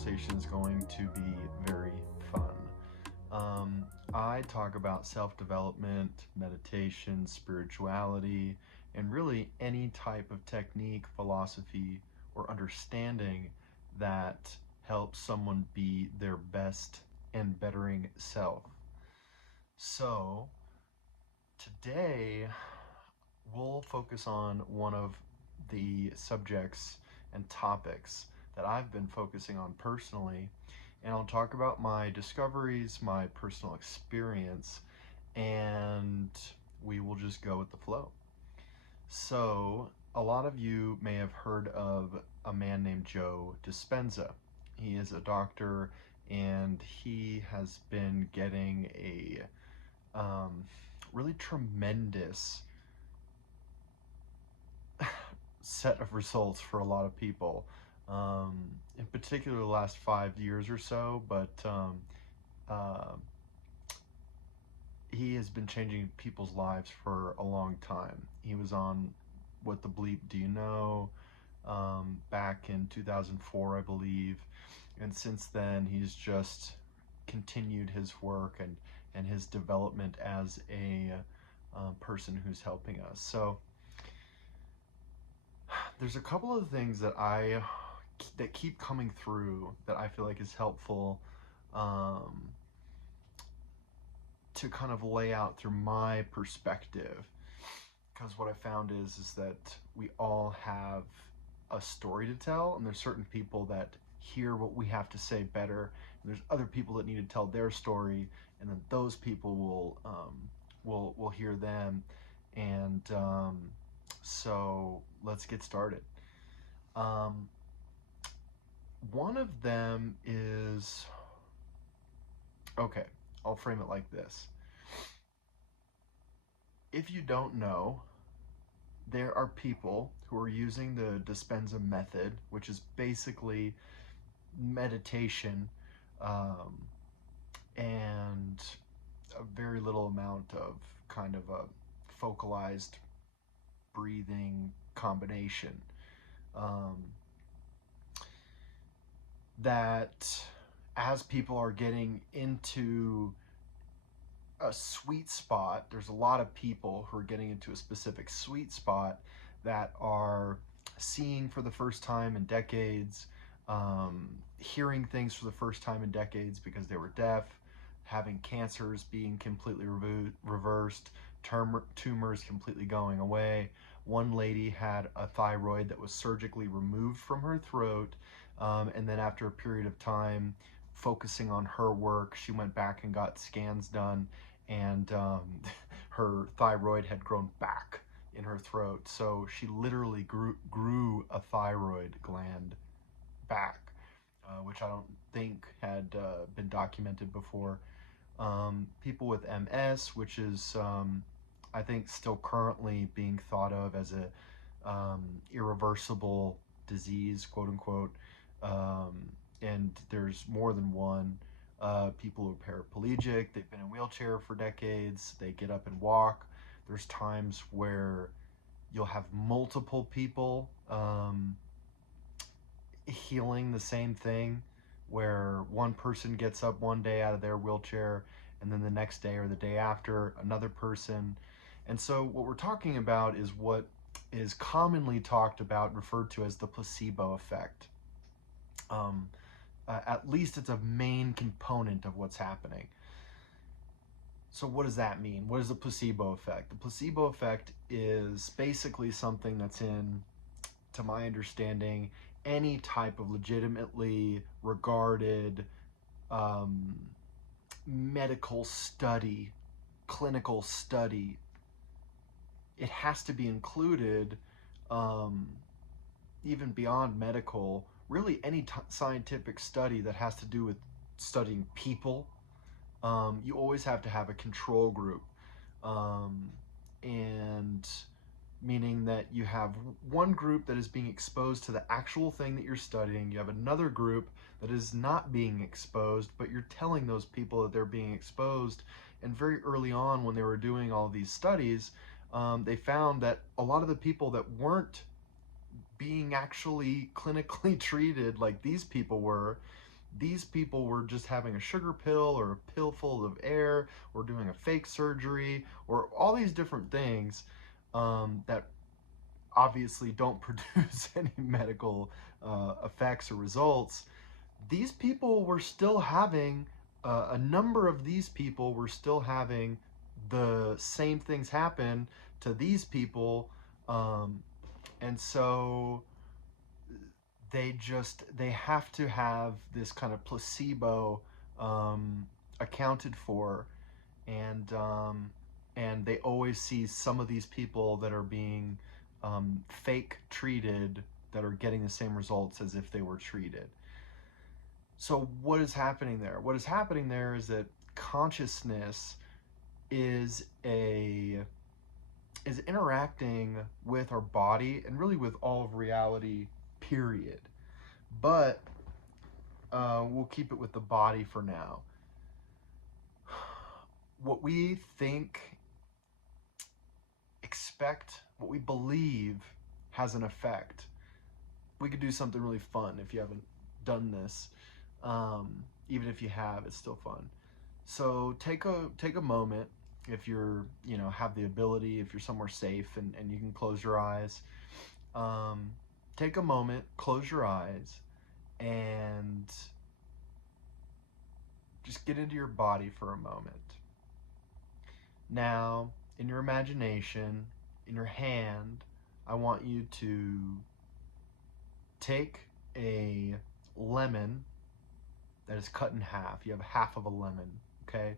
conversation is going to be very fun. I talk about self-development, meditation, spirituality, and really any type of technique, philosophy, or understanding that helps someone be their best and bettering self. So, today we'll focus on one of the subjects and topics that I've been focusing on personally, and I'll talk about my discoveries, my personal experience, and we will just go with the flow. So, a lot of you may have heard of a man named Joe Dispenza. He is a doctor, and he has been getting a really tremendous set of results for a lot of people, in particular the last 5 years or so, but uh, he has been changing people's lives for a long time. He was on What the Bleep Do You Know back in 2004, I believe, and since then he's just continued his work and his development as a person who's helping us. So there's a couple of things that keep coming through that I feel like is helpful um, to kind of lay out through my perspective, because what I found is that we all have a story to tell, and there's certain people that hear what we have to say better, and there's other people that need to tell their story, and then those people will hear them, and so let's get started. Um, One of them is, okay, I'll frame it like this. If you don't know, there are people who are using the Dispenza method, which is basically meditation um, and a very little amount of kind of a focalized breathing combination. Um, that as people are getting into a sweet spot, there's a lot of people who are getting into a specific sweet spot that are seeing for the first time in decades, hearing things for the first time in decades because they were deaf, having cancers being completely reversed, tumors completely going away. One lady had a thyroid that was surgically removed from her throat, and then after a period of time focusing on her work, she went back and got scans done, and her thyroid had grown back in her throat. So she literally grew a thyroid gland back, which I don't think had been documented before. People with MS, which is, I think, still currently being thought of as a irreversible disease, quote unquote, and there's more than one. People who are paraplegic, they've been in a wheelchair for decades, they get up and walk. There's times where you'll have multiple people healing the same thing, where one person gets up one day out of their wheelchair, and then the next day or the day after, another person. And so what we're talking about is what is commonly talked about and referred to as the placebo effect. At least it's a main component of what's happening. So what does that mean? What is the placebo effect? The placebo effect is basically something that's in, to my understanding, any type of legitimately regarded medical study, clinical study. It has to be included, even beyond medical, really any scientific study that has to do with studying people. You always have to have a control group, and meaning that you have one group that is being exposed to the actual thing that you're studying. You have another group that is not being exposed, but you're telling those people that they're being exposed. And very early on, when they were doing all these studies, they found that a lot of the people that weren't being actually clinically treated like these people were, These people were just having a sugar pill or a pill full of air, or doing a fake surgery, or all these different things that obviously don't produce any medical effects or results. These people were still having, a number of these people were still having the same things happen to these people. And so they have to have this kind of placebo accounted for, and they always see some of these people that are being fake treated, that are getting the same results as if they were treated. So what is happening there? What is happening there is that consciousness is a is interacting with our body, and really with all of reality, period. But we'll keep it with the body for now. What we think, expect, what we believe has an effect. We could do something really fun if you haven't done this. Even if you have, it's still fun. So take a moment, if you're, have the ability, if you're somewhere safe and you can close your eyes. Take a moment, close your eyes, and just get into your body for a moment. Now, in your imagination, in your hand, I want you to take a lemon that is cut in half. You have half of a lemon, okay?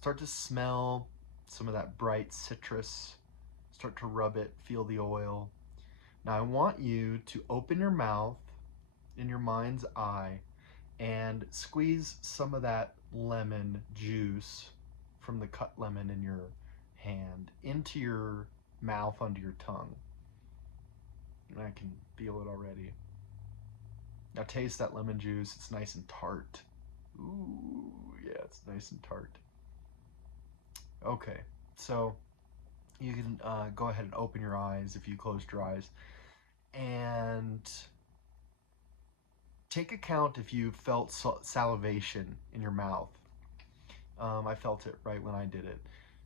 Start to smell some of that bright citrus. Start to rub it, feel the oil. Now I want you to open your mouth in your mind's eye and squeeze some of that lemon juice from the cut lemon in your hand into your mouth, under your tongue. And I can feel it already. Now taste that lemon juice. It's nice and tart. Ooh, yeah, it's nice and tart. Okay, so you can go ahead and open your eyes if you closed your eyes, and take account if you felt salivation in your mouth. I felt it right when I did it.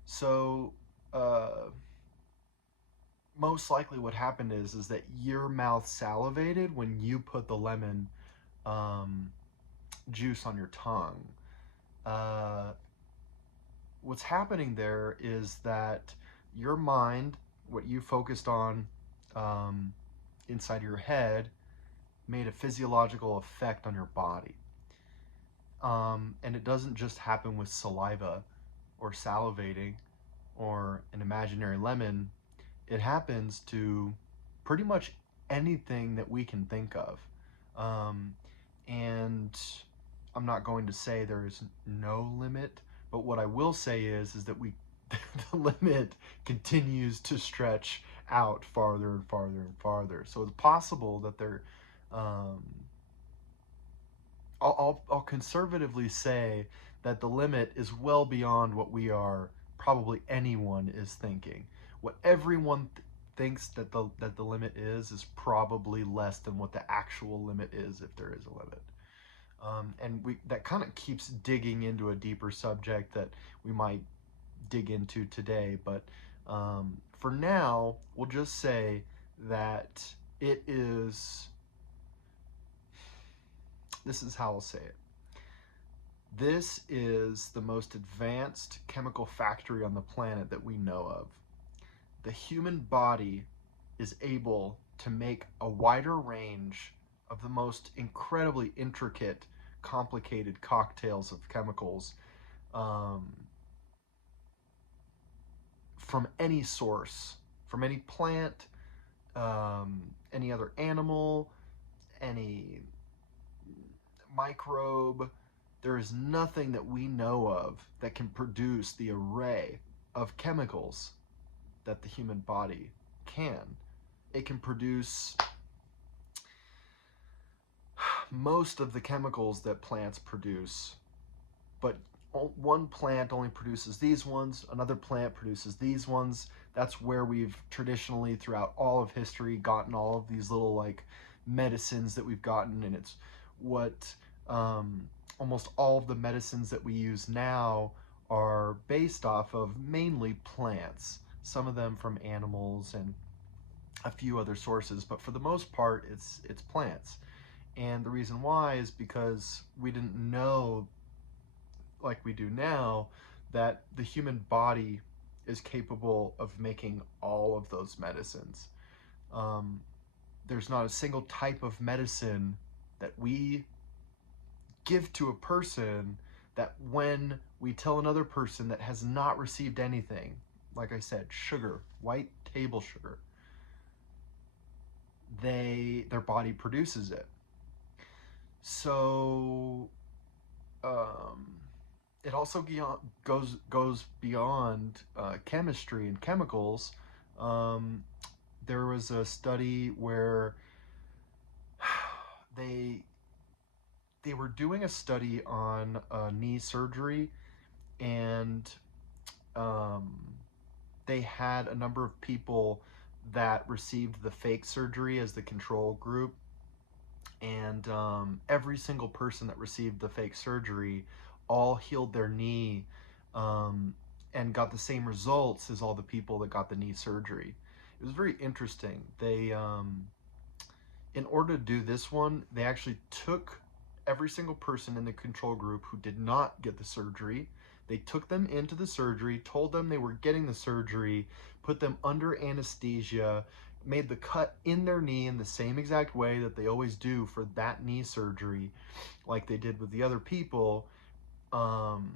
So most likely what happened is that your mouth salivated when you put the lemon juice on your tongue. What's happening there is that your mind, what you focused on inside your head, made a physiological effect on your body. And it doesn't just happen with saliva or salivating or an imaginary lemon. It happens to pretty much anything that we can think of. And I'm not going to say there is no limit, but what I will say is that the limit continues to stretch out farther and farther and farther. So it's possible that I'll conservatively say that the limit is well beyond what probably anyone is thinking. What everyone thinks that the limit is probably less than what the actual limit is, if there is a limit. And that kind of keeps digging into a deeper subject that we might dig into today. But for now, we'll just say that this is how I'll say it. This is the most advanced chemical factory on the planet that we know of. The human body is able to make a wider range of the most incredibly intricate, complicated cocktails of chemicals from any source, from any plant, any other animal, any microbe. There is nothing that we know of that can produce the array of chemicals that the human body can. It can produce most of the chemicals that plants produce, but one plant only produces these ones, another plant produces these ones. That's where we've traditionally, throughout all of history, gotten all of these little medicines that we've gotten, and it's what Almost all of the medicines that we use now are based off of mainly plants, some of them from animals and a few other sources, but for the most part it's plants. And the reason why is because we didn't know, like we do now, that the human body is capable of making all of those medicines. Um, there's not a single type of medicine that we give to a person that when we tell another person that has not received anything, like I said, sugar, white table sugar, their body produces it. So um, it also goes beyond chemistry and chemicals. Um, there was a study where they they were doing a study on knee surgery, and um, they had a number of people that received the fake surgery as the control group, and every single person that received the fake surgery all healed their knee, um, and got the same results as all the people that got the knee surgery. It was very interesting. In order to do this one, they actually took every single person in the control group who did not get the surgery. They took them into the surgery, told them they were getting the surgery, put them under anesthesia, made the cut in their knee in the same exact way that they always do for that knee surgery, like they did with the other people, um,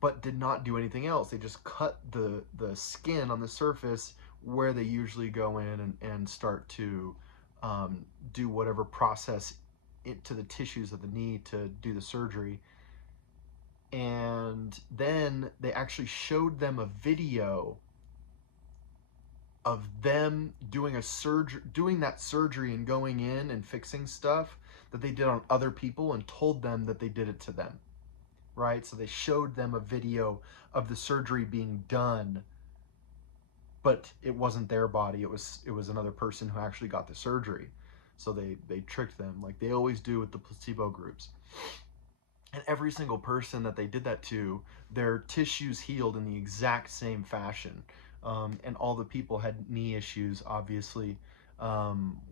but did not do anything else. They just cut the skin on the surface where they usually go in and start to um, do whatever process into the tissues of the knee to do the surgery. And then they actually showed them a video of them doing that surgery and going in and fixing stuff that they did on other people, and told them that they did it to them, right? So they showed them a video of the surgery being done, but it wasn't their body. It was another person who actually got the surgery. So they tricked them, like they always do with the placebo groups. And every single person that they did that to, their tissues healed in the exact same fashion. And all the people had knee issues, obviously,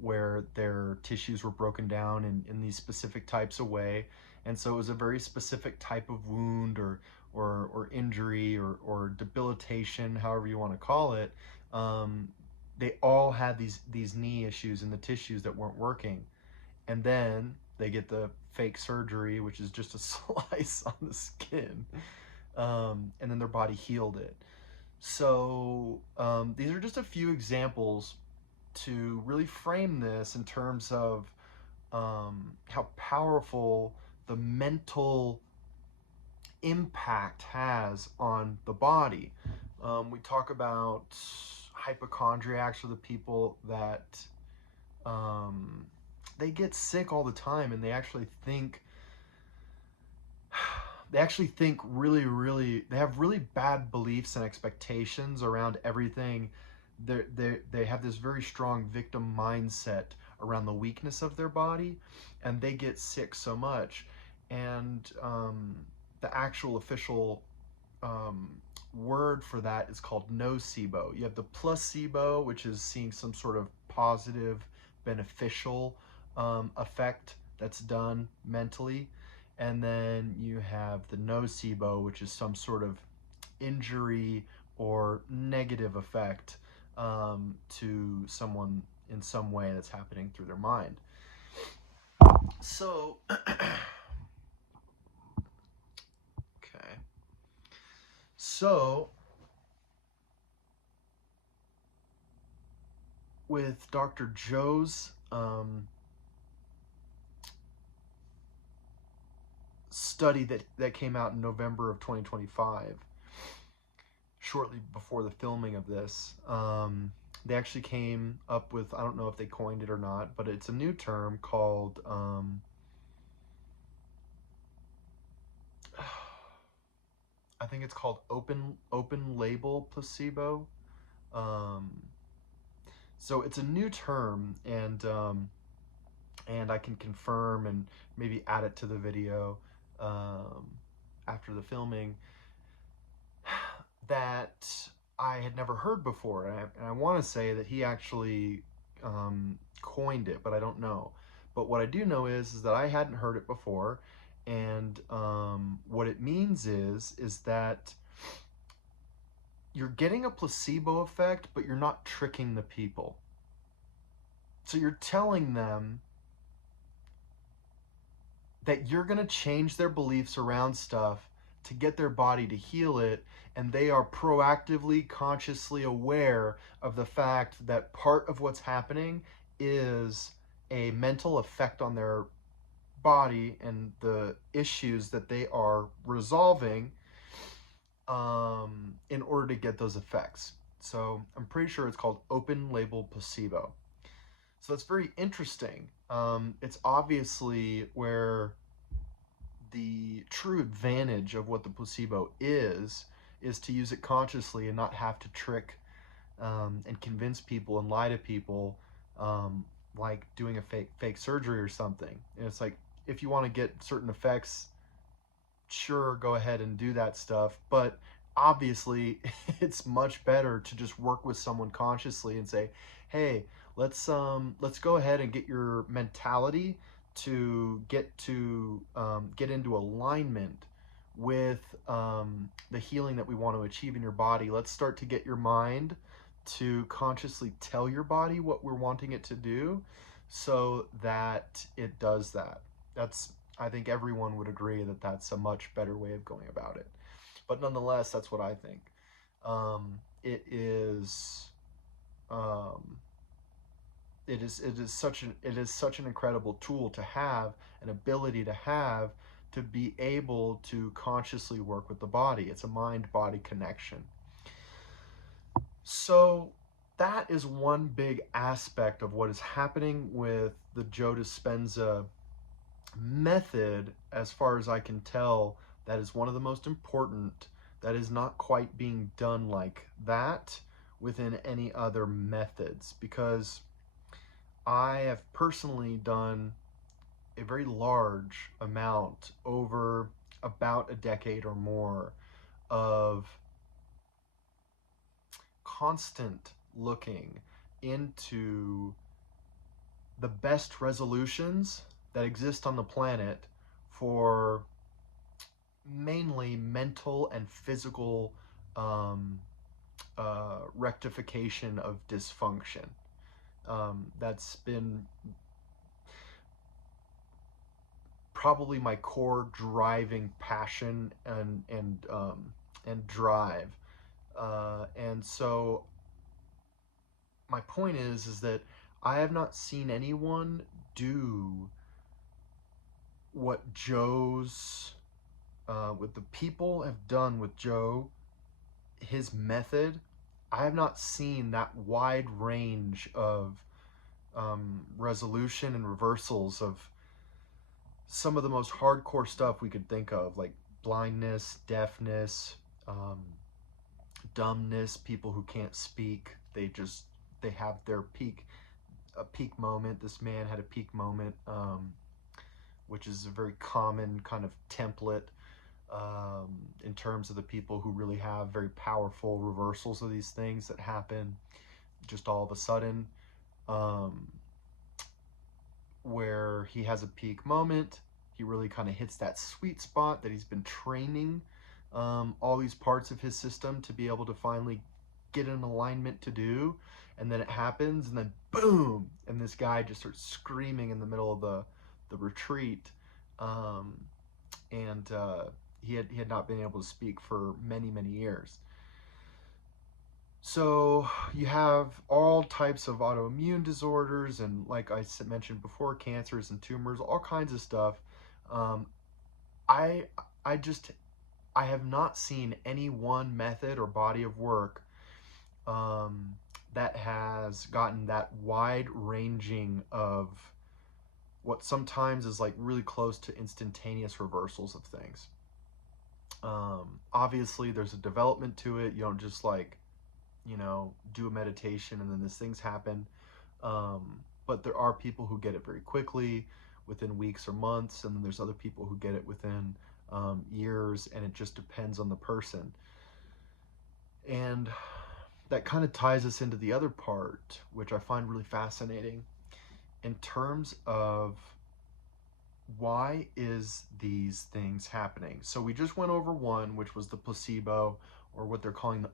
where their tissues were broken down in these specific types of way. And so it was a very specific type of wound or injury or debilitation, however you want to call it. Um, they all had these knee issues in the tissues that weren't working, and then they get the fake surgery, which is just a slice on the skin, and then their body healed it. So these are just a few examples to really frame this in terms of how powerful the mental impact has on the body. We talk about hypochondriacs, or the people that um, they get sick all the time, and they actually think really, really, they have really bad beliefs and expectations around everything. They have this very strong victim mindset around the weakness of their body, and they get sick so much. And the actual official um, word for that is called nocebo. You have the placebo, which is seeing some sort of positive, beneficial effect that's done mentally. And then you have the nocebo, which is some sort of injury or negative effect to someone in some way that's happening through their mind. So, okay. So, with Dr. Joe's study that came out in November of 2025, shortly before the filming of this, they actually came up with, I don't know if they coined it or not, but it's a new term called I think it's called open label placebo. Um, so it's a new term, and and I can confirm and maybe add it to the video um, after the filming, that I had never heard before. And I want to say that he actually coined it, but I don't know. But what I do know is that I hadn't heard it before, and what it means is that you're getting a placebo effect, but you're not tricking the people. So you're telling them that you're going to change their beliefs around stuff to get their body to heal it, and they are proactively, consciously aware of the fact that part of what's happening is a mental effect on their body and the issues that they are resolving in order to get those effects. So I'm pretty sure it's called open label placebo. So that's very interesting. It's obviously where the true advantage of what the placebo is to use it consciously and not have to trick and convince people and lie to people, like doing a fake surgery or something. And it's like, if you want to get certain effects, sure, go ahead and do that stuff, but obviously it's much better to just work with someone consciously and say, hey, let's go ahead and get your mentality to get into alignment with the healing that we want to achieve in your body. Let's start to get your mind to consciously tell your body what we're wanting it to do so that it does that. That's, I think everyone would agree that that's a much better way of going about it. But nonetheless, that's what I think. It is um, it is such an incredible tool to have, an ability to have, to be able to consciously work with the body. It's a mind body connection. So that is one big aspect of what is happening with the Joe Dispenza method, as far as I can tell. That is one of the most important, that is not quite being done like that within any other methods, because I have personally done a very large amount over about a decade or more of constant looking into the best resolutions that exist on the planet for mainly mental and physical um, rectification of dysfunction. That's been probably my core driving passion and drive. And so my point is that I have not seen anyone do what what the people have done with Joe, his method. I have not seen that wide range of resolution and reversals of some of the most hardcore stuff we could think of, like blindness, deafness, um, dumbness, people who can't speak. They have their a peak moment. This man had a peak moment, which is a very common kind of template in terms of the people who really have very powerful reversals of these things that happen just all of a sudden, um, where he has a peak moment. He really kind of hits that sweet spot that he's been training all these parts of his system to be able to finally get in alignment to do. And then it happens, and then boom, and this guy just starts screaming in the middle of the retreat. Um, and he had not been able to speak for many years. So you have all types of autoimmune disorders, and like I mentioned before, cancers and tumors, all kinds of stuff. Um, I I just I have not seen any one method or body of work um, that has gotten that wide ranging of what sometimes is like really close to instantaneous reversals of things. Obviously, there's a development to it. You don't just like, do a meditation and then these things happen. but there are people who get it very quickly, within weeks or months, and then there's other people who get it within years, and it just depends on the person. And that kind of ties us into the other part, which I find really fascinating, in terms of why is these things happening. So we just went over one, which was the placebo, or what they're calling the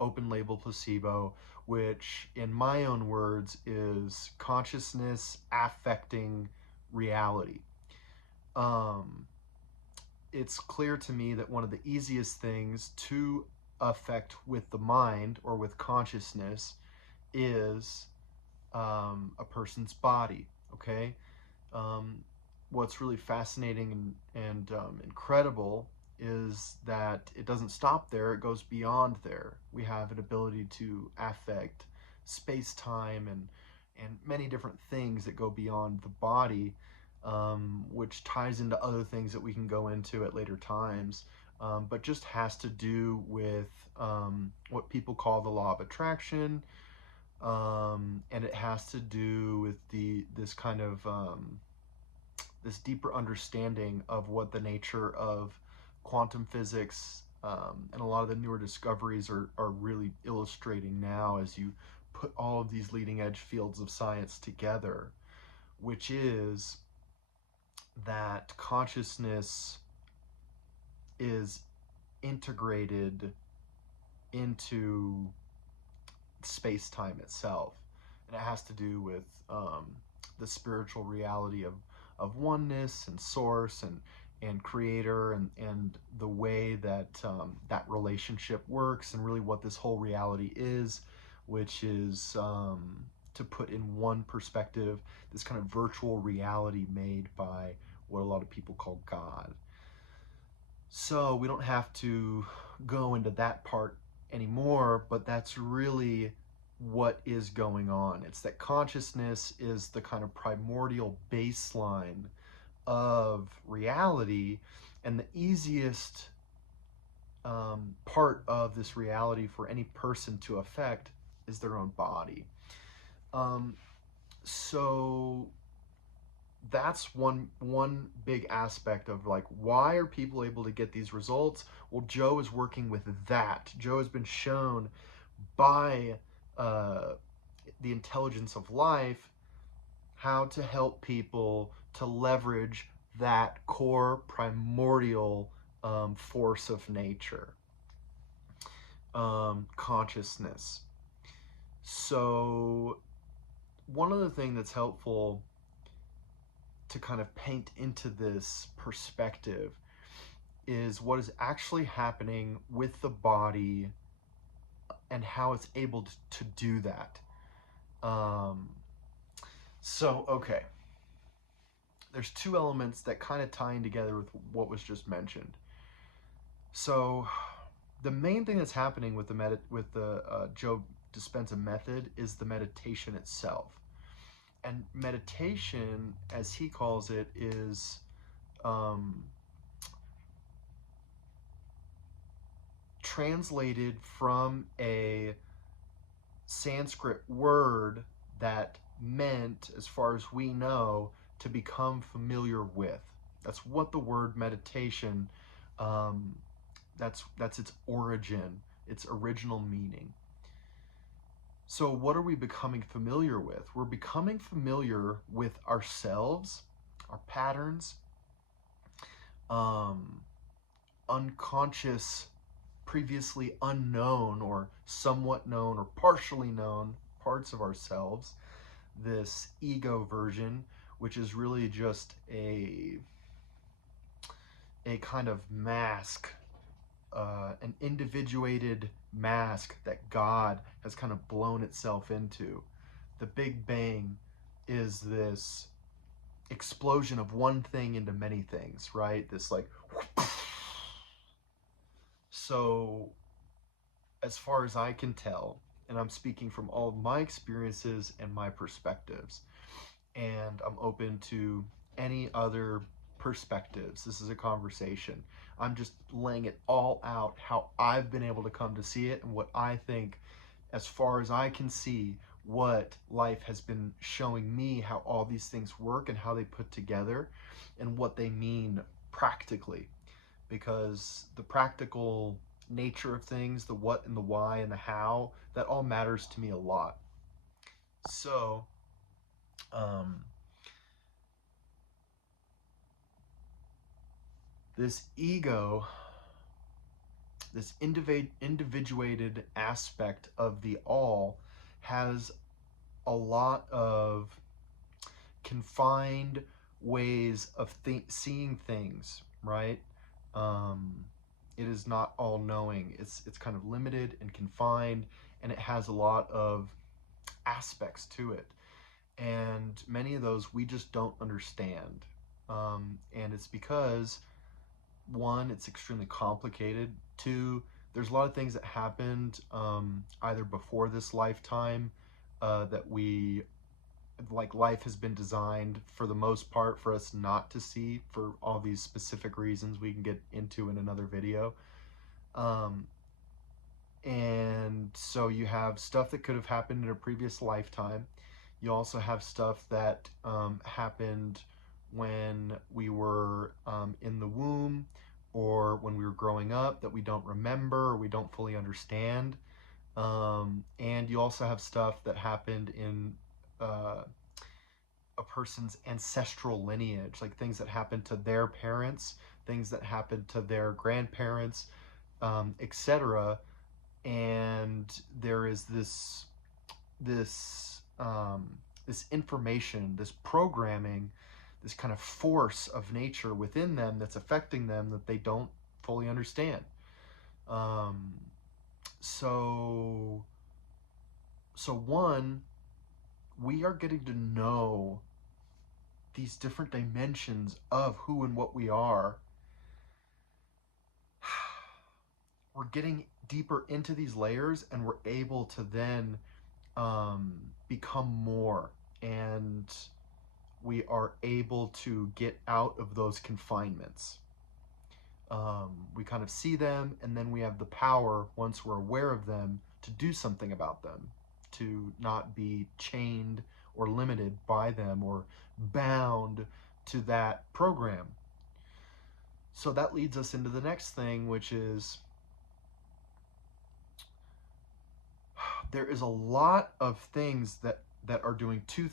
open label placebo, which in my own words is consciousness affecting reality. It's clear to me that one of the easiest things to affect with the mind or with consciousness is a person's body. Okay. um, what's really fascinating and incredible is that it doesn't stop there, it goes beyond there. We have an ability to affect space-time and many different things that go beyond the body, which ties into other things that we can go into at later times, but just has to do with what people call the law of attraction, and it has to do with this kind of this deeper understanding of what the nature of quantum physics, and a lot of the newer discoveries are really illustrating now as you put all of these leading edge fields of science together, which is that consciousness is integrated into space-time itself, and it has to do with the spiritual reality of oneness and source and creator, and the way that that relationship works, and really what this whole reality is, which is, to put in one perspective, this kind of virtual reality made by what a lot of people call God. So we don't have to go into that part anymore, but that's really what is going on. It's that consciousness is the kind of primordial baseline of reality, and the easiest part of this reality for any person to affect is their own body. Um, so that's one big aspect of, like, why are people able to get these results. Well, Joe is working with that. Joe has been shown by uh, the intelligence of life how to help people to leverage that core primordial force of nature, consciousness. So one other thing that's helpful to kind of paint into this perspective is what is actually happening with the body and how it's able to do that. Okay, there's two elements that kind of tie in together with what was just mentioned. So the main thing that's happening with the Joe Dispenza method is the meditation itself. And meditation, as he calls it, is translated from a Sanskrit word that meant, as far as we know, to become familiar with. That's what the word meditation, that's its origin, its original meaning. So what are we becoming familiar with? We're becoming familiar with ourselves, our patterns, unconscious, previously unknown or somewhat known or partially known parts of ourselves, this ego version, which is really just a kind of mask, an individuated mask that God has kind of blown itself into. The Big Bang is this explosion of one thing into many things, right? This, like, so as far as I can tell, and I'm speaking from all of my experiences and my perspectives, and I'm open to any other perspectives. This is a conversation. I'm just laying it all out, how I've been able to come to see it, and what I think, as far as I can see, what life has been showing me, how all these things work and how they put together and what they mean practically. Because the practical nature of things, the what and the why and the how, that all matters to me a lot. So, um, this ego, this individuated aspect of the all, has a lot of confined ways of seeing things, right? Um, it is not all knowing. It's kind of limited and confined, and it has a lot of aspects to it. And many of those we just don't understand. And it's because, one, it's extremely complicated. Two, there's a lot of things that happened either before this lifetime that we, like, life has been designed for the most part for us not to see for all these specific reasons we can get into in another video. Um, and so you have stuff that could have happened in a previous lifetime. You also have stuff that happened when we were in the womb or when we were growing up that we don't remember or we don't fully understand. And you also have stuff that happened in a person's ancestral lineage, like things that happened to their parents, things that happened to their grandparents, etc. And there is this information, this programming, this kind of force of nature within them that's affecting them that they don't fully understand. Um, so, so one, we are getting to know these different dimensions of who and what we are. We're getting deeper into these layers, and we're able to then become more, and we are able to get out of those confinements. We kind of see them, and then we have the power, once we're aware of them, to do something about them, to not be chained or limited by them or bound to that program. So that leads us into the next thing, which is there is a lot of things that are doing two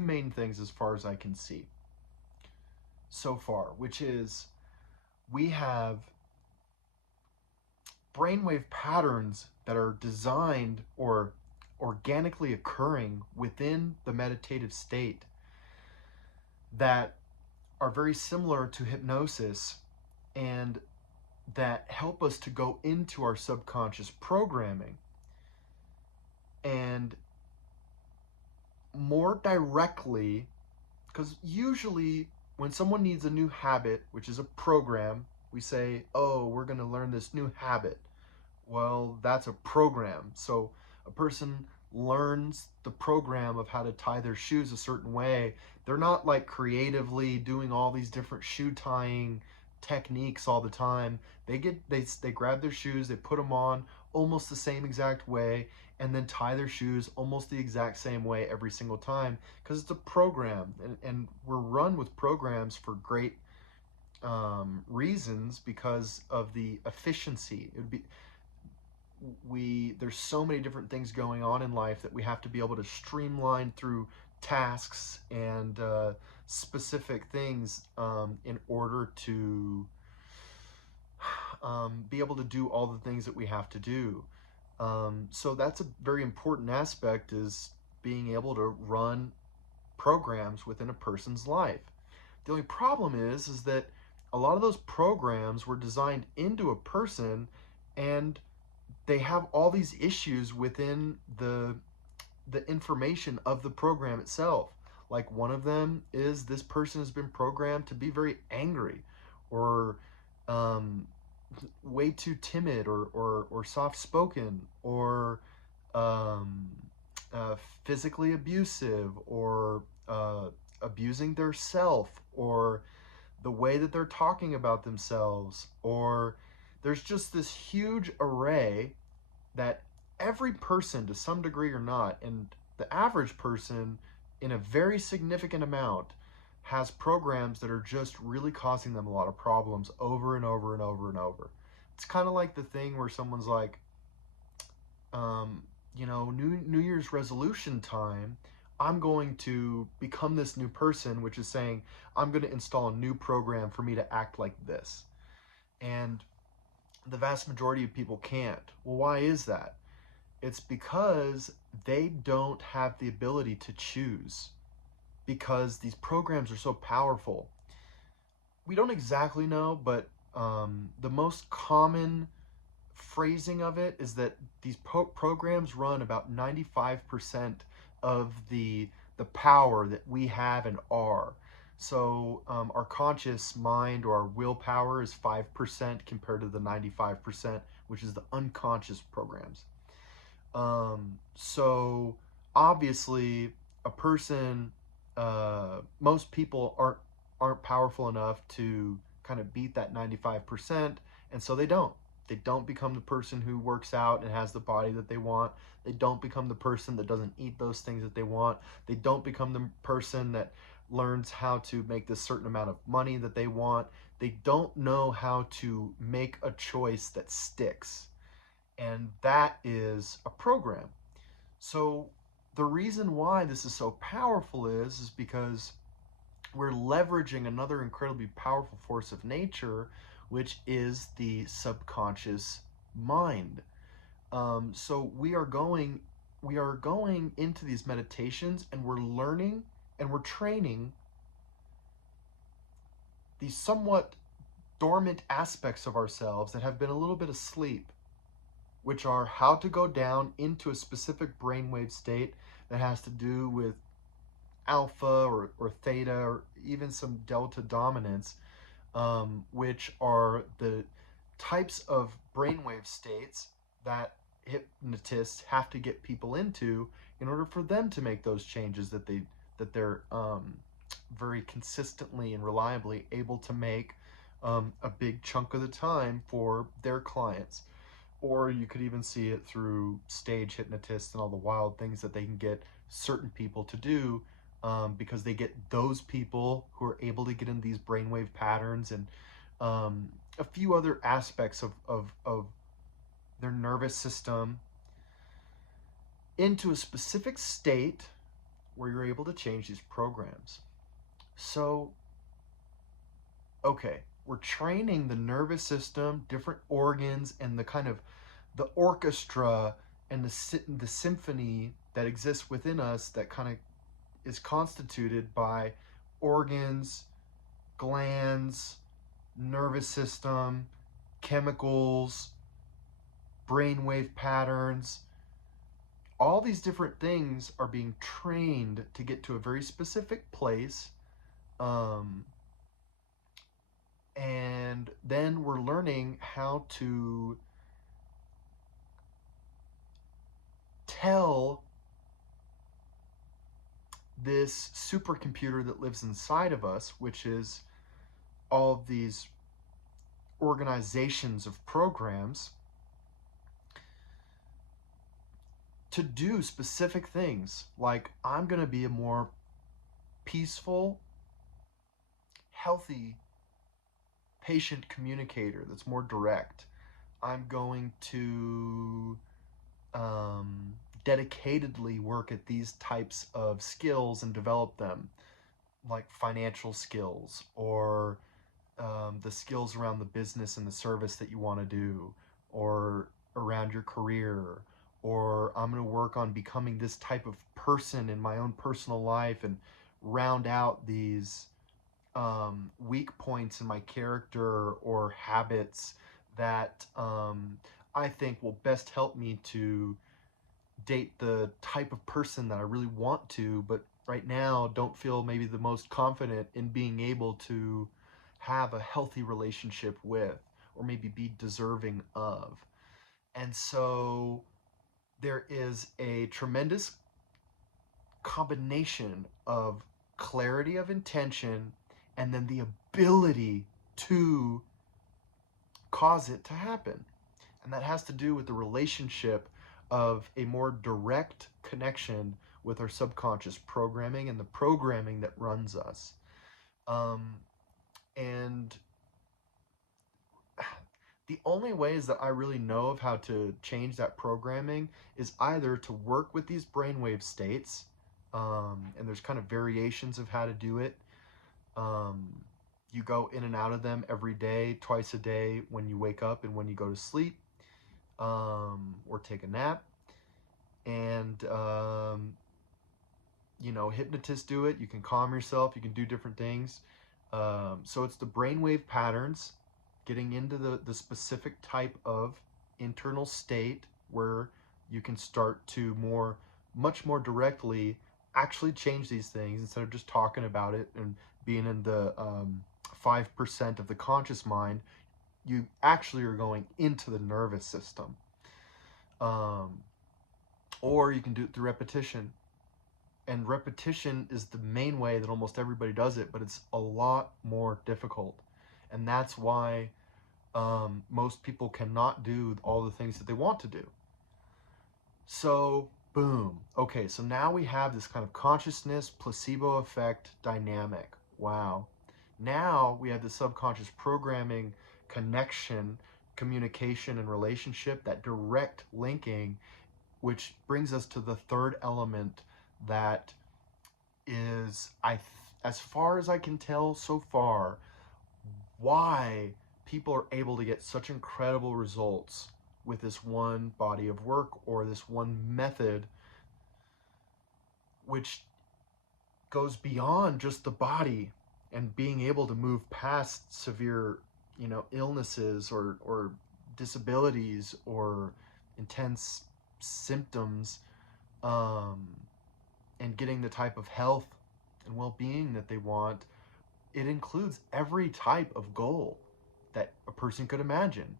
main things as far as I can see so far, which is we have brainwave patterns that are designed or organically occurring within the meditative state that are very similar to hypnosis and that help us to go into our subconscious programming and more directly, because usually when someone needs a new habit, which is a program, we say, oh, we're going to learn this new habit. Well, that's a program. So a person learns the program of how to tie their shoes a certain way. They're not like creatively doing all these different shoe tying techniques all the time. They grab their shoes, they put them on almost the same exact way, and then tie their shoes almost the exact same way every single time because it's a program, and we're run with programs for great reasons because of the efficiency. It would be there's so many different things going on in life that we have to be able to streamline through tasks and specific things in order to be able to do all the things that we have to do. So that's a very important aspect, is being able to run programs within a person's life. The only problem is that a lot of those programs were designed into a person, and they have all these issues within the information of the program itself. Like, one of them is this person has been programmed to be very angry, or um, way too timid, or soft spoken, or um, physically abusive, or abusing their self, or the way that they're talking about themselves, or there's just this huge array that every person, to some degree or not, and The average person, in a very significant amount, has programs that are just really causing them a lot of problems over and over and over and over. It's kind of like the thing where someone's like, um, New Year's resolution time, I'm going to become this new person, which is saying I'm going to install a new program for me to act like this. And the vast majority of people can't. Well, why is that? It's because they don't have the ability to choose, because these programs are so powerful. We don't exactly know, but the most common phrasing of it is that these programs run about 95% of the power that we have and are. So our conscious mind or our willpower is 5% compared to the 95%, which is the unconscious programs. So obviously, a person, most people aren't powerful enough to kind of beat that 95%, and so they don't. They don't become the person who works out and has the body that they want. They don't become the person that doesn't eat those things that they want. They don't become the person that learns how to make this certain amount of money that they want. They don't know how to make a choice that sticks. And that is a program. So the reason why this is so powerful is because we're leveraging another incredibly powerful force of nature, which is the subconscious mind. So we are going into these meditations, and we're learning and we're training these somewhat dormant aspects of ourselves that have been a little bit asleep, which are how to go down into a specific brainwave state that has to do with alpha or theta or even some delta dominance, which are the types of brainwave states that hypnotists have to get people into in order for them to make those changes that they're very consistently and reliably able to make a big chunk of the time for their clients. Or you could even see it through stage hypnotists and all the wild things that they can get certain people to do, because they get those people who are able to get in these brainwave patterns and a few other aspects of their nervous system into a specific state where you're able to change these programs. So, okay, we're training the nervous system, different organs, and the kind of the orchestra and the symphony that exists within us that kind of is constituted by organs, glands, nervous system, chemicals, brainwave patterns. All these different things are being trained to get to a very specific place. Um, and then we're learning how to tell this supercomputer that lives inside of us, which is all of these organizations of programs, to do specific things. Like, I'm going to be a more peaceful, healthy patient communicator that's more direct. I'm going to dedicatedly work at these types of skills and develop them, like financial skills or the skills around the business and the service that you want to do, or around your career, or I'm going to work on becoming this type of person in my own personal life and round out these weak points in my character or habits that I think will best help me to date the type of person that I really want to, but right now don't feel maybe the most confident in being able to have a healthy relationship with, or maybe be deserving of. And so there is a tremendous combination of clarity of intention and then the ability to cause it to happen. And that has to do with the relationship of a more direct connection with our subconscious programming and the programming that runs us. And the only ways that I really know of how to change that programming is either to work with these brainwave states, and there's kind of variations of how to do it. Um, you go in and out of them every day, twice a day, when you wake up and when you go to sleep, or take a nap. And hypnotists do it. You can calm yourself. You can do different things. So it's the brainwave patterns, getting into the specific type of internal state where you can start to much more directly actually change these things instead of just talking about it and being in the 5% of the conscious mind. You actually are going into the nervous system. Or you can do it through repetition. And repetition is the main way that almost everybody does it, but it's a lot more difficult. And that's why most people cannot do all the things that they want to do. So, boom. Okay, so now we have this kind of consciousness placebo effect dynamic. Wow. Now we have the subconscious programming connection, communication, and relationship, that direct linking, which brings us to the third element that is, as far as I can tell so far, why people are able to get such incredible results with this one body of work or this one method, which goes beyond just the body and being able to move past severe, illnesses or disabilities or intense symptoms, and getting the type of health and well-being that they want. It includes every type of goal that a person could imagine.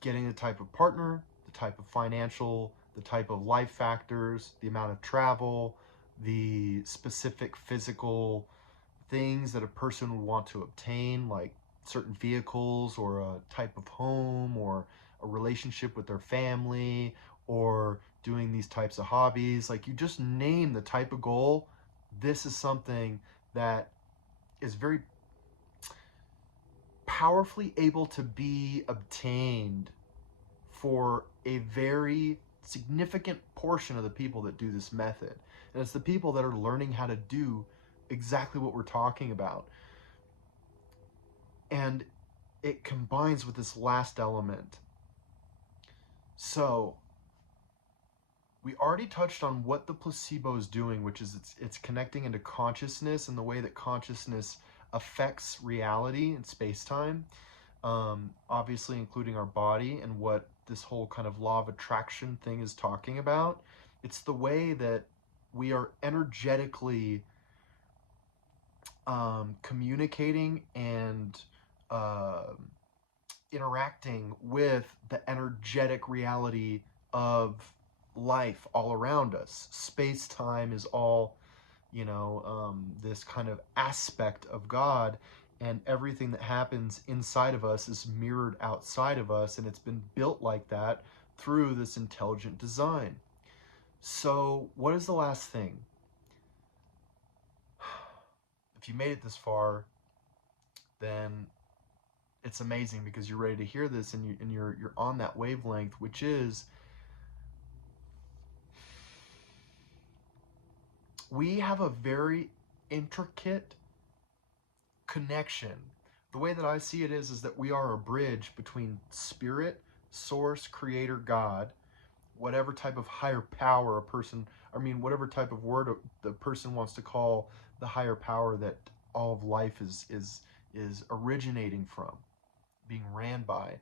Getting the type of partner, the type of financial, the type of life factors, the amount of travel, the specific physical things that a person would want to obtain, like certain vehicles or a type of home or a relationship with their family or doing these types of hobbies. Like, you just name the type of goal. This is something that is very powerfully able to be obtained for a very significant portion of the people that do this method. And it's the people that are learning how to do exactly what we're talking about. And it combines with this last element. So we already touched on what the placebo is doing, which is it's connecting into consciousness and the way that consciousness affects reality and space-time, obviously including our body and what this whole kind of law of attraction thing is talking about. It's the way that we are energetically communicating and interacting with the energetic reality of life all around us. Space-time is all, this kind of aspect of God, and everything that happens inside of us is mirrored outside of us, and it's been built like that through this intelligent design. So what is the last thing? If you made it this far, then it's amazing, because you're ready to hear this, and you're on that wavelength, which is, we have a very intricate connection. The way that I see it is that we are a bridge between spirit, source, creator, God, whatever type of higher power whatever type of word the person wants to call the higher power that all of life is originating from, being ran by,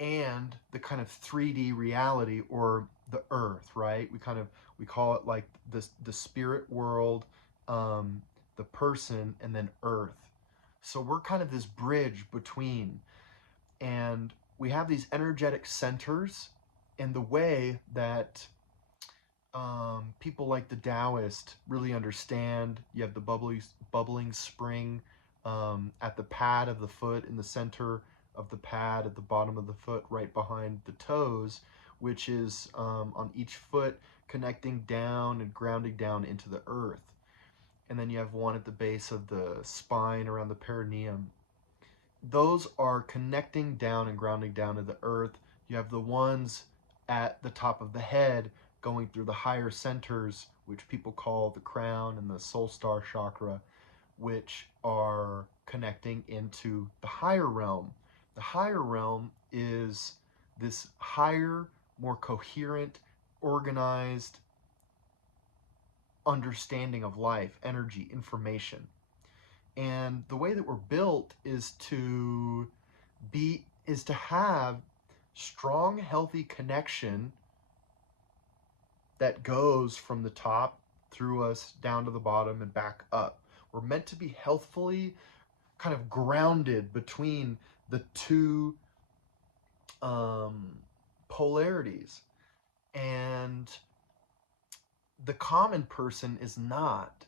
and the kind of 3D reality, or the earth, right? We call it like the spirit world, the person, and then earth. So we're kind of this bridge between, and we have these energetic centers, and the way that people like the Taoist really understand, you have the bubbling spring at the pad of the foot, in the center of the pad at the bottom of the foot, right behind the toes, which is on each foot, connecting down and grounding down into the earth. And then you have one at the base of the spine around the perineum. Those are connecting down and grounding down to the earth. You have the ones at the top of the head going through the higher centers, which people call the crown and the soul star chakra, which are connecting into the higher realm. The higher realm is this higher, more coherent, organized understanding of life, energy, information. And the way that we're built is to have strong, healthy connection that goes from the top through us down to the bottom and back up. We're meant to be healthfully kind of grounded between the two polarities. And the common person is not.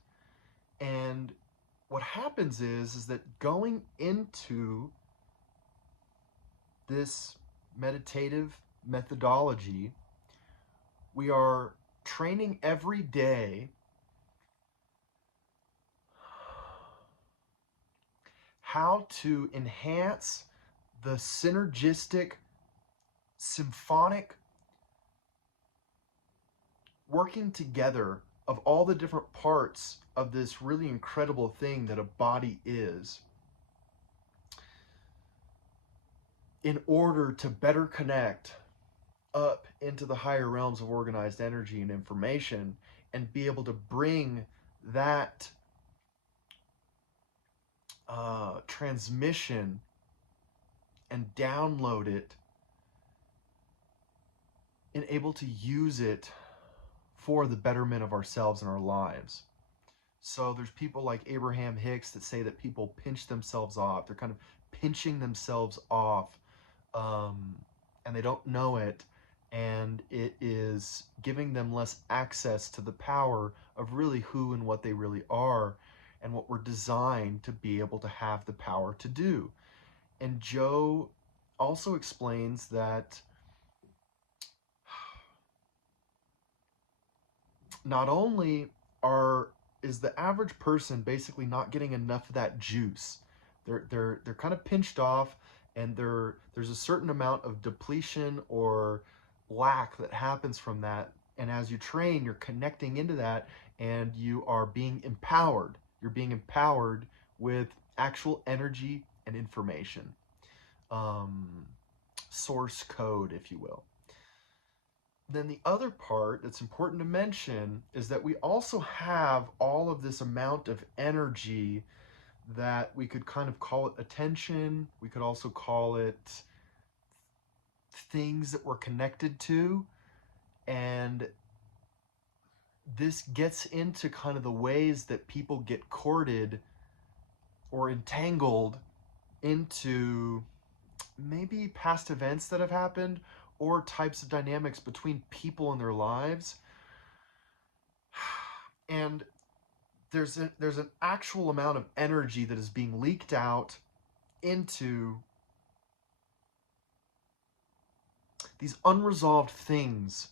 And what happens is that going into this meditative methodology, we are training every day how to enhance the synergistic, symphonic working together of all the different parts of this really incredible thing that a body is, in order to better connect up into the higher realms of organized energy and information and be able to bring that transmission and download it and able to use it for the betterment of ourselves and our lives. So there's people like Abraham Hicks that say that people pinch themselves off. They're kind of pinching themselves off, and they don't know it, and it is giving them less access to the power of really who and what they really are and what we're designed to be able to have the power to do. And Joe also explains that not only is the average person basically not getting enough of that juice. They're kind of pinched off, and there's a certain amount of depletion or lack that happens from that. And as you train, you're connecting into that, and you are being empowered. You're being empowered with actual energy and information, source code, if you will. Then the other part that's important to mention is that we also have all of this amount of energy that we could kind of call it attention. We could also call it things that we're connected to. And this gets into kind of the ways that people get courted or entangled into maybe past events that have happened or types of dynamics between people in their lives. And there's an actual amount of energy that is being leaked out into these unresolved things.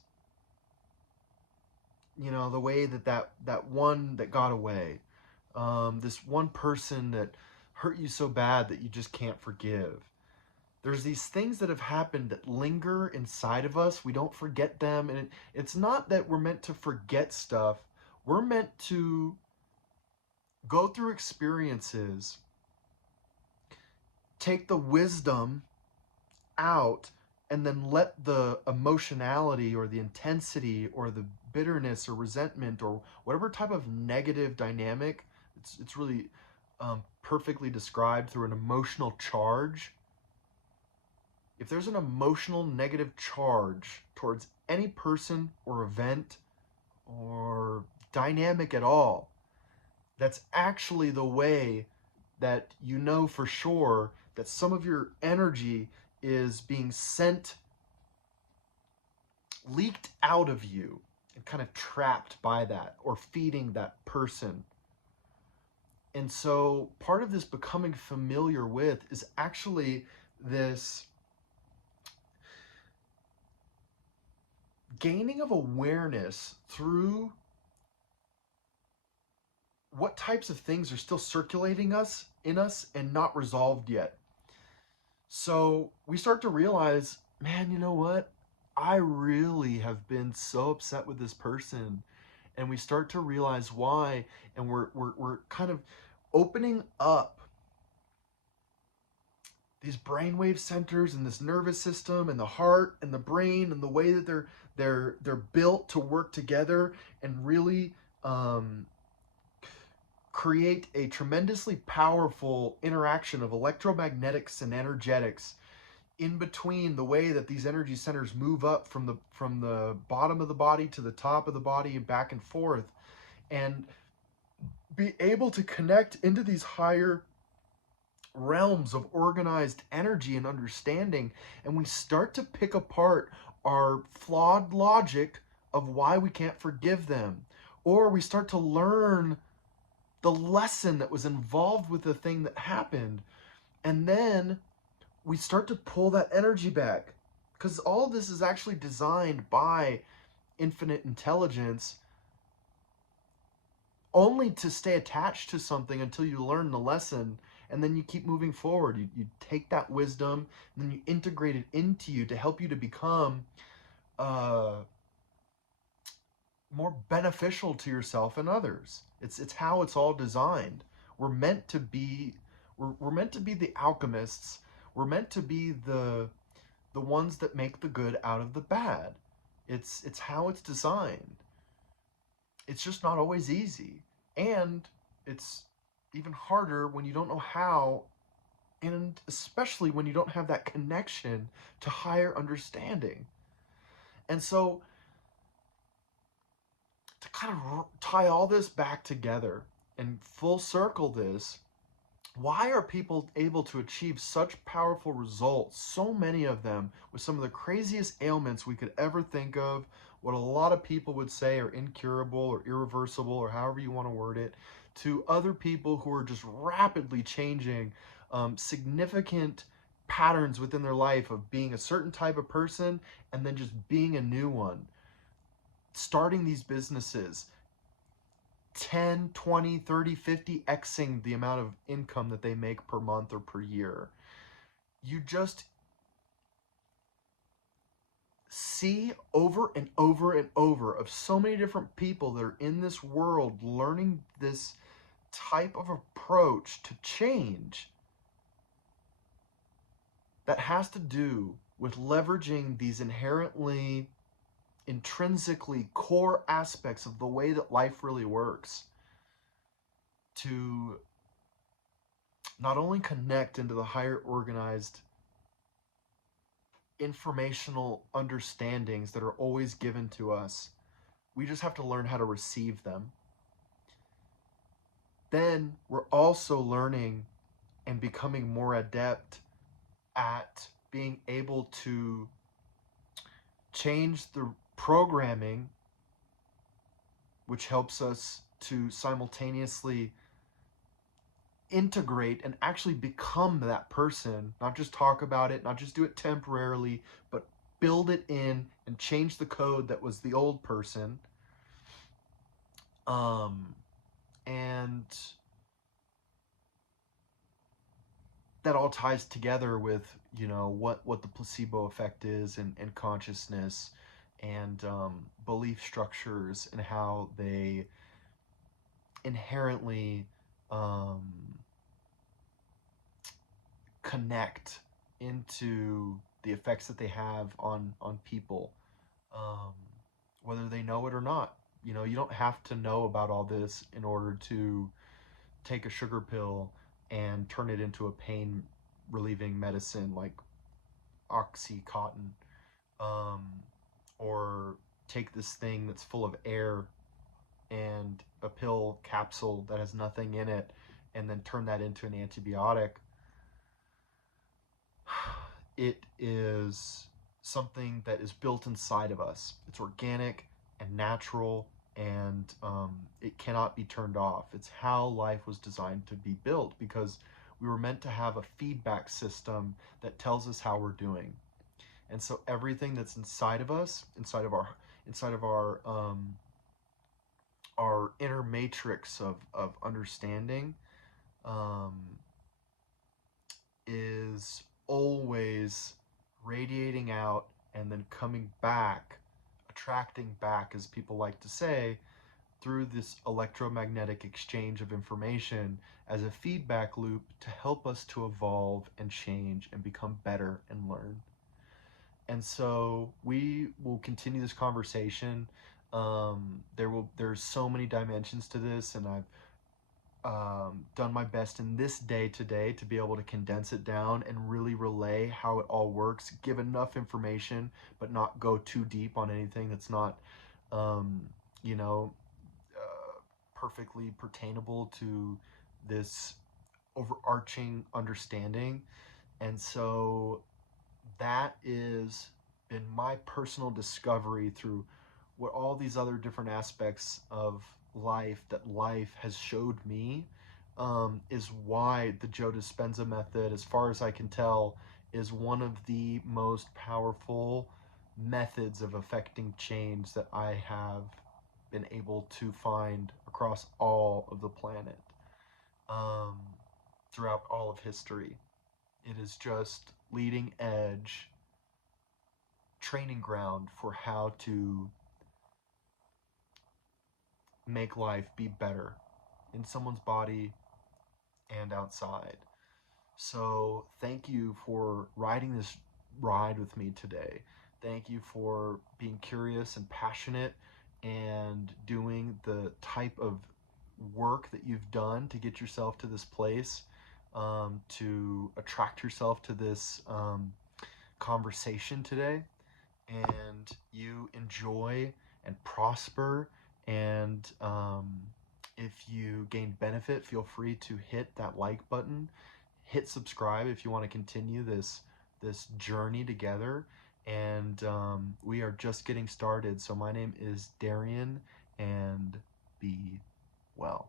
You know, the way that one that got away, this one person that hurt you so bad that you just can't forgive. There's these things that have happened that linger inside of us. We don't forget them. And it's not that we're meant to forget stuff. We're meant to go through experiences, take the wisdom out, and then let the emotionality or the intensity or the bitterness or resentment or whatever type of negative dynamic, it's really perfectly described through an emotional charge. If there's an emotional negative charge towards any person or event or dynamic at all, that's actually the way that you know for sure that some of your energy is being leaked out of you and kind of trapped by that or feeding that person. And so part of this becoming familiar with is actually this gaining of awareness through what types of things are still circulating us in us and not resolved yet. So we start to realize, man, you know what? I really have been so upset with this person. And we start to realize why. And we're kind of opening up these brainwave centers and this nervous system and the heart and the brain and the way that they're built to work together and really create a tremendously powerful interaction of electromagnetics and energetics in between the way that these energy centers move up from the bottom of the body to the top of the body and back and forth, and be able to connect into these higher realms of organized energy and understanding. And we start to pick apart our flawed logic of why we can't forgive them, or we start to learn the lesson that was involved with the thing that happened. And then we start to pull that energy back, because all of this is actually designed by infinite intelligence only to stay attached to something until you learn the lesson, and then you keep moving forward. You take that wisdom and then you integrate it into you to help you to become more beneficial to yourself and others. It's how it's all designed. We're meant to be we're meant to be the alchemists. We're meant to be the ones that make the good out of the bad. It's how it's designed. It's just not always easy. And it's even harder when you don't know how, and especially when you don't have that connection to higher understanding. And so to kind of tie all this back together and full circle this, why are people able to achieve such powerful results, so many of them, with some of the craziest ailments we could ever think of, what a lot of people would say are incurable or irreversible, or however you want to word it, to other people who are just rapidly changing significant patterns within their life of being a certain type of person and then just being a new one, starting these businesses, 10, 20, 30, 50xing the amount of income that they make per month or per year. You just see over and over and over of so many different people that are in this world learning this type of approach to change that has to do with leveraging these inherently, intrinsically core aspects of the way that life really works to not only connect into the higher organized informational understandings that are always given to us. We just have to learn how to receive them. Then we're also learning and becoming more adept at being able to change the programming, which helps us to simultaneously integrate and actually become that person, not just talk about it, not just do it temporarily, but build it in and change the code that was the old person. And that all ties together with, you know, what the placebo effect is, and consciousness, and belief structures, and how they inherently connect into the effects that they have on people, um, whether they know it or not. You know, you don't have to know about all this in order to take a sugar pill and turn it into a pain relieving medicine like Oxycontin, um, or take this thing that's full of air and a pill capsule that has nothing in it and then turn that into an antibiotic. It is something that is built inside of us. It's organic and natural, and it cannot be turned off. It's how life was designed to be built, because we were meant to have a feedback system that tells us how we're doing. And so everything that's inside of us, inside of our inner matrix of understanding, um, is always radiating out and then coming back, attracting back, as people like to say, through this electromagnetic exchange of information as a feedback loop to help us to evolve and change and become better and learn. And so we will continue this conversation. There's so many dimensions to this, and I've done my best in this day today to be able to condense it down and really relay how it all works, give enough information, but not go too deep on anything that's not, um, you know, perfectly pertainable to this overarching understanding. And so that is been my personal discovery through what all these other different aspects of life that life has showed me, is why the Joe Dispenza method, as far as I can tell, is one of the most powerful methods of affecting change that I have been able to find across all of the planet, um, throughout all of history. It is just leading edge training ground for how to make life be better in someone's body and outside. So, thank you for riding this ride with me today. Thank you for being curious and passionate and doing the type of work that you've done to get yourself to this place, to attract yourself to this conversation today. And you enjoy and prosper. And if you gain benefit, feel free to hit that like button, hit subscribe if you want to continue this journey together. And we are just getting started. So my name is Darian, and be well.